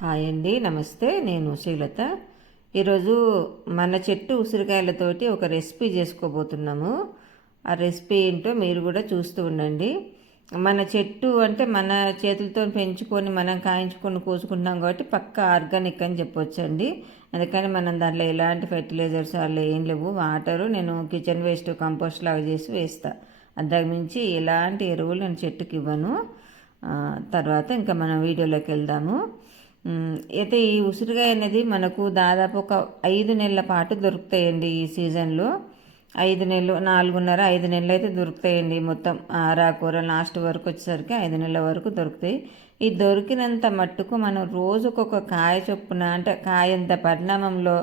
Hi అండి, నమస్తే. నేను శ్రీలత. ఈరోజు మన చెట్టు ఉసిరికాయలతోటి ఒక రెసిపీ చేసుకోబోతున్నాము. ఆ రెసిపీ ఏంటో మీరు కూడా చూస్తూ ఉండండి. మన చెట్టు అంటే మన చేతులతో పెంచుకొని మనం కాయించుకొని కోసుకుంటాం కాబట్టి పక్కా ఆర్గానిక్ అని చెప్పొచ్చండి. అందుకని మనం దాంట్లో ఎలాంటి ఫెర్టిలైజర్స్ అలా ఏం లేవు. వాటరు నేను కిచెన్ వేస్ట్ కంపోస్ట్ లాగా చేసి వేస్తాను. అంతకుమించి ఎలాంటి ఎరువులు నేను చెట్టుకి ఇవ్వను. తర్వాత ఇంకా మనం వీడియోలోకి వెళ్దాము. అయితే ఈ ఉసిరికాయ అనేది మనకు దాదాపు ఒక 5 నెలల పాటు దొరుకుతాయండి. ఈ సీజన్లో 5 నెలలు, 4.5 5 నెలలు అయితే దొరుకుతాయండి. మొత్తం ఆరాకూర లాస్ట్ వరకు వచ్చేసరికి 5 నెలల వరకు దొరుకుతాయి. ఈ దొరికినంత మట్టుకు మనం రోజుకొక కాయ చొప్పున, అంటే కాయంత పరిణామంలో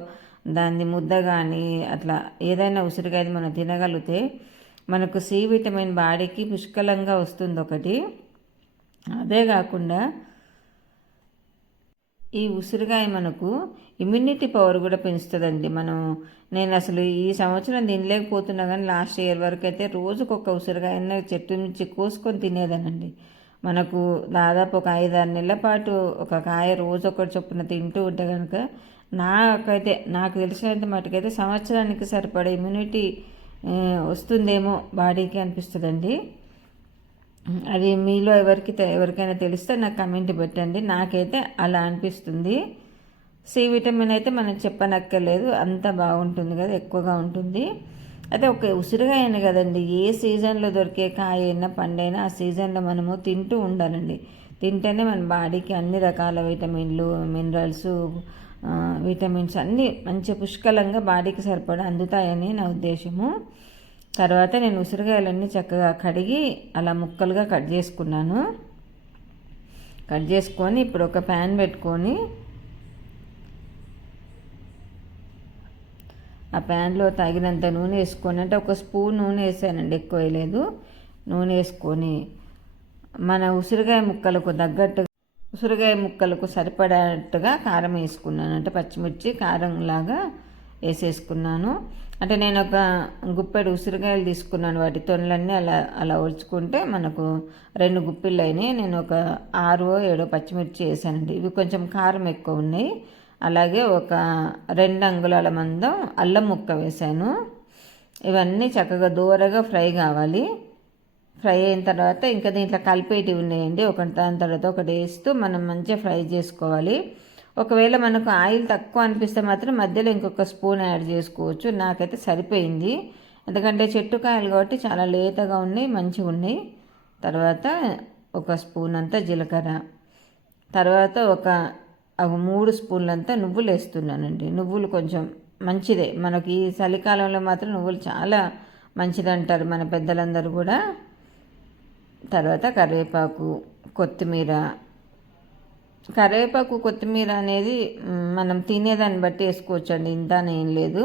దాన్ని ముద్ద కానీ అట్లా ఏదైనా ఉసిరికాయ మనం తినగలిగితే మనకు సి విటమిన్ బాడీకి పుష్కలంగా వస్తుంది ఒకటి. అదే కాకుండా ఈ ఉసిరికాయ మనకు ఇమ్యూనిటీ పవర్ కూడా పెంచుతుందండి. నేను అసలు ఈ సంవత్సరం తినలేకపోతున్నా, కానీ లాస్ట్ ఇయర్ వరకు అయితే రోజుకొక ఉసిరికాయ చెట్టు నుంచి కోసుకొని తినేదానండి. మనకు దాదాపు ఒక 5-6 నెలల పాటు ఒక కాయ రోజు ఒకటి చొప్పున తింటూ ఉంటే కనుక నాకు తెలిసినంత మటుకైతే సంవత్సరానికి సరిపడే ఇమ్యూనిటీ వస్తుందేమో బాడీకి అనిపిస్తుందండి. అది మీలో ఎవరికైనా తెలిస్తే నాకు కమెంట్ పెట్టండి. నాకైతే అలా అనిపిస్తుంది. సి విటమిన్ అయితే మనం చెప్పనక్కర్లేదు, అంత బాగుంటుంది కదా, ఎక్కువగా ఉంటుంది. అయితే ఒక ఉసిరికాయని కదండి, ఏ సీజన్లో దొరికే కాయ అయినా పండైనా ఆ సీజన్లో మనము తింటూ ఉండాలండి. తింటేనే మన బాడీకి అన్ని రకాల విటమిన్లు, మినరల్స్, విటమిన్స్ అన్నీ మంచి పుష్కలంగా బాడీకి సరిపడా అందుతాయని నా ఉద్దేశము. తర్వాత నేను ఉసిరికాయలన్నీ చక్కగా కడిగి అలా ముక్కలుగా కట్ చేసుకున్నాను. కట్ చేసుకొని ఇప్పుడు ఒక ప్యాన్ పెట్టుకొని ఆ ప్యాన్లో తగినంత నూనె వేసుకొని, అంటే ఒక స్పూన్ నూనె వేసానండి, ఎక్కువ వేయలేదు. నూనె వేసుకొని మన ఉసిరికాయ ముక్కలకు సరిపడేట్టుగా కారం వేసుకున్నాను. అంటే పచ్చిమిర్చి కారంలాగా వేసేసుకున్నాను. అంటే నేను ఒక గుప్పెడు ఉసిరికాయలు తీసుకున్నాను. వాటి తొనలన్నీ అలా అలా ఒలుచుకుంటే మనకు 2 గుప్పిళ్ళు అయినాయి. నేను ఒక 6-7 పచ్చిమిర్చి వేసానండి. ఇవి కొంచెం కారం ఎక్కువ ఉన్నాయి. అలాగే ఒక 2 అంగుళాల మందం అల్లం ముక్క వేసాను. ఇవన్నీ చక్కగా దూరగా ఫ్రై కావాలి. ఫ్రై అయిన తర్వాత ఇంకా దీంట్లో కలిపేటివి ఉన్నాయండి, ఒకటి దాని తర్వాత ఒకటి వేస్తూ మనం మంచిగా ఫ్రై చేసుకోవాలి. ఒకవేళ మనకు ఆయిల్ తక్కువ అనిపిస్తే మాత్రం మధ్యలో ఇంకొక స్పూన్ యాడ్ చేసుకోవచ్చు. నాకైతే సరిపోయింది, ఎందుకంటే చెట్టు కాయలు కాబట్టి చాలా లేతగా ఉన్నాయి, మంచిగా ఉన్నాయి. తర్వాత ఒక స్పూన్ అంతా జీలకర్ర, తర్వాత ఒక 3 స్పూన్లంతా నువ్వులు వేస్తున్నానండి. నువ్వులు కొంచెం మంచిదే, మనకి ఈ చలికాలంలో మాత్రం నువ్వులు చాలా మంచిదంటారు మన పెద్దలందరూ కూడా. తర్వాత కరివేపాకు, కొత్తిమీర అనేది మనం తినేదాన్ని బట్టి వేసుకోవచ్చండి, ఇంతానేం లేదు.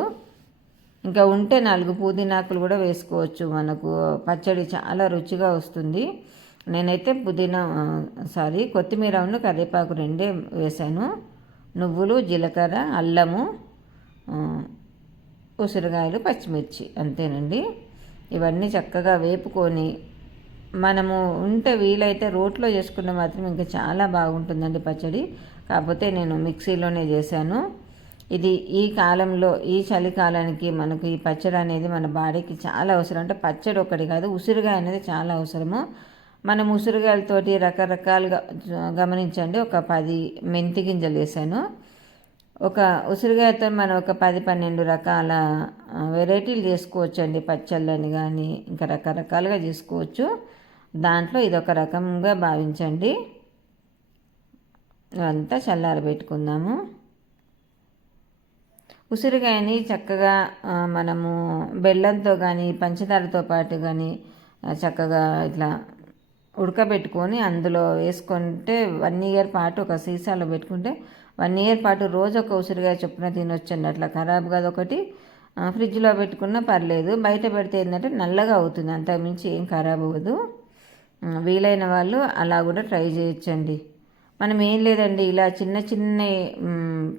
ఇంకా ఉంటే 4 పుదీనాకులు కూడా వేసుకోవచ్చు. మనకు పచ్చడి చాలా రుచిగా వస్తుంది. నేనైతే కొత్తిమీర కరివేపాకు 2 వేసాను. నువ్వులు, జీలకర్ర, అల్లము, ఉసిరికాయలు, పచ్చిమిర్చి, అంతేనండి. ఇవన్నీ చక్కగా వేపుకొని మనము ఉంటే వీలైతే రోట్లో చేసుకుంటే మాత్రం ఇంకా చాలా బాగుంటుందండి పచ్చడి. కాకపోతే నేను మిక్సీలోనే చేశాను. ఇది ఈ కాలంలో, ఈ చలికాలానికి మనకు ఈ పచ్చడి అనేది మన బాడీకి చాలా అవసరం. అంటే పచ్చడి ఒకటి కాదు, ఉసిరికాయ అనేది చాలా అవసరము. మనం ఉసిరికాయలతోటి రకరకాలుగా గమనించండి. ఒక 10 మెంతి గింజలు వేసాను. ఒక ఉసిరికాయతో మనం ఒక 10-12 రకాల వెరైటీలు చేసుకోవచ్చండి. పచ్చళ్ళని కానీ ఇంకా రకరకాలుగా చేసుకోవచ్చు. దాంట్లో ఇదొక రకంగా భావించండి. ఇవంతా చల్లారబెట్టుకుందాము. ఉసిరికాయని చక్కగా మనము బెల్లంతో కానీ పంచదారతో పాటు కానీ చక్కగా ఇట్లా ఉడకబెట్టుకొని అందులో వేసుకుంటే 1 ఇయర్ పాటు ఒక సీసాలో పెట్టుకుంటే 1 ఇయర్ పాటు రోజు ఒక ఉసిరికాయ చొప్పున తినొచ్చండి. అట్లా ఖరాబ్ కాదు. ఒకటి ఫ్రిడ్జ్లో పెట్టుకున్నా పర్లేదు, బయట పెడితే ఏంటంటే నల్లగా అవుతుంది, అంతకుమించి ఏం ఖరాబ్ అవ్వదు. వీలైన వాళ్ళు అలా కూడా ట్రై చేయొచ్చండి. మనం ఏం లేదండి, ఇలా చిన్న చిన్న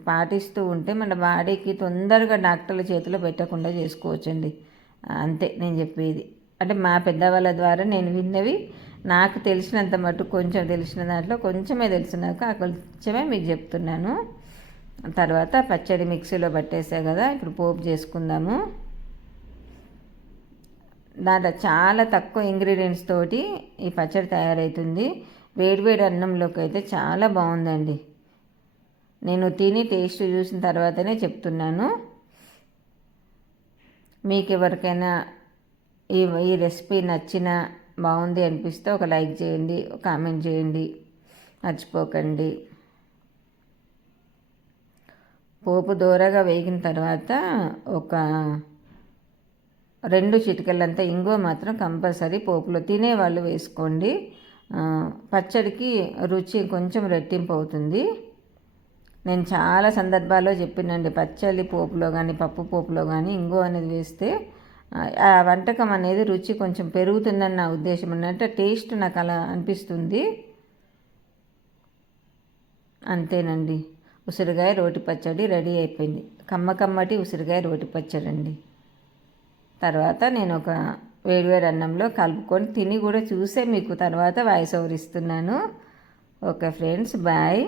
పాటిస్తూ ఉంటే మన బాడీకి తొందరగా డాక్టర్ల చేతిలో పెట్టకుండా చేసుకోవచ్చండి. అంతే నేను చెప్పేది. అంటే మా పెద్దవాళ్ళ ద్వారా నేను విన్నవి నాకు తెలిసినంత మటు కొంచెం తెలిసిన దాంట్లో కొంచెమే తెలుసు నాకు, ఆ కొంచెమే మీకు చెప్తున్నాను. తర్వాత పచ్చడి మిక్సీలో పట్టేసా కదా, ఇప్పుడు పోపు చేసుకుందాము. దాంట్లో చాలా తక్కువ ఇంగ్రీడియంట్స్ తోటి ఈ పచ్చడి తయారవుతుంది. వేడివేడి అన్నంలోకి అయితే చాలా బాగుందండి. నేను తిని టేస్ట్ చూసిన తర్వాతనే చెప్తున్నాను. మీకు ఎవరికైనా ఈ ఈ రెసిపీ నచ్చిన బాగుంది అనిపిస్తే ఒక లైక్ చేయండి, ఒక కామెంట్ చేయండి, మర్చిపోకండి. పోపు దూరగా వేగిన తర్వాత ఒక 2 చిటికలంతా ఇంగువ మాత్రం కంపల్సరీ పోపులో తినేవాళ్ళు వేసుకోండి. పచ్చడికి రుచి కొంచెం రెట్టింపు అవుతుంది. నేను చాలా సందర్భాల్లో చెప్పినండి, పచ్చడి పోపులో కానీ పప్పు పోపులో కానీ ఇంగువ అనేది వేస్తే ఆ వంటకం అనేది రుచి కొంచెం పెరుగుతుందని నా ఉద్దేశం. అంటే టేస్ట్ నాకు అలా అనిపిస్తుంది. అంతేనండి, ఉసిరికాయ రోటి పచ్చడి రెడీ అయిపోయింది. కమ్మటి ఉసిరికాయ రోటి పచ్చడి అండి. తర్వాత నేను ఒక వేడివేడి అన్నంలో కలుపుకొని తిని కూడా చూసే మీకు తర్వాత వాయిస్ ఓవర్ ఇస్తున్నాను. Okay friends, bye.